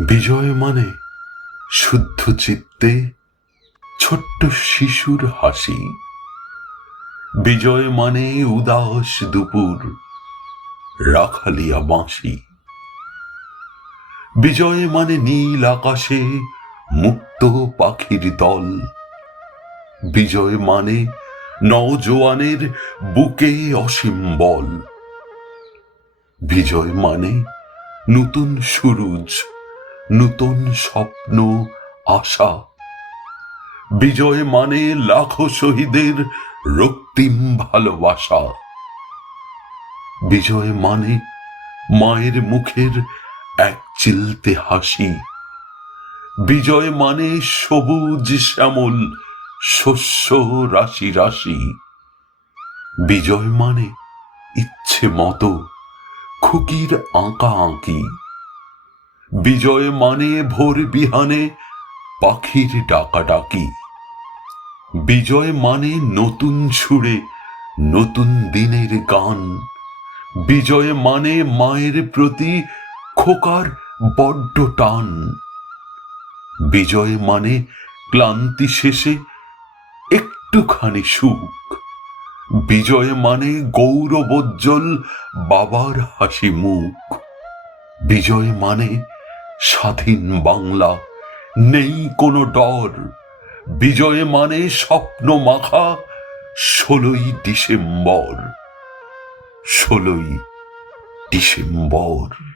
বিজয় মানে শুদ্ধ চিত্তে ছোট্ট শিশুর হাসি। বিজয় মানে উদাস দুপুর, রাখালিয়া বাঁশি। বিজয় মানে নীল আকাশে মুক্ত পাখির দল। বিজয় মানে নওজোয়ানের বুকে অসীম বল। বিজয় মানে নতুন সুরুজ, নতুন স্বপ্ন, আশা। বিজয় মানে লাখো শহীদের রক্তিম ভালোবাসা। বিজয় মানে মায়ের মুখের এক চিলতে হাসি। বিজয় মানে সবুজ শ্যামল শস্য রাশি রাশি। বিজয় মানে ইচ্ছে মতো খুকির আঁকা আঁকি। বিজয় মানে ভোর বিহানে পাখির ডাকাডাকি। বিজয় মানে নতুন সুরে নতুন দিনের গান। বিজয় মানে মায়ের প্রতি খোকার বড্ড টান। বিজয় মানে ক্লান্তি শেষে একটুখানি সুখ। বিজয় মানে গৌরবোজ্জ্বল বাবার হাসি মুখ। বিজয় মানে স্বাধীন বাংলা, নেই কোনো ডর। বিজয় মানে স্বপ্ন মাখা 16ই ডিসেম্বর, 16ই ডিসেম্বর।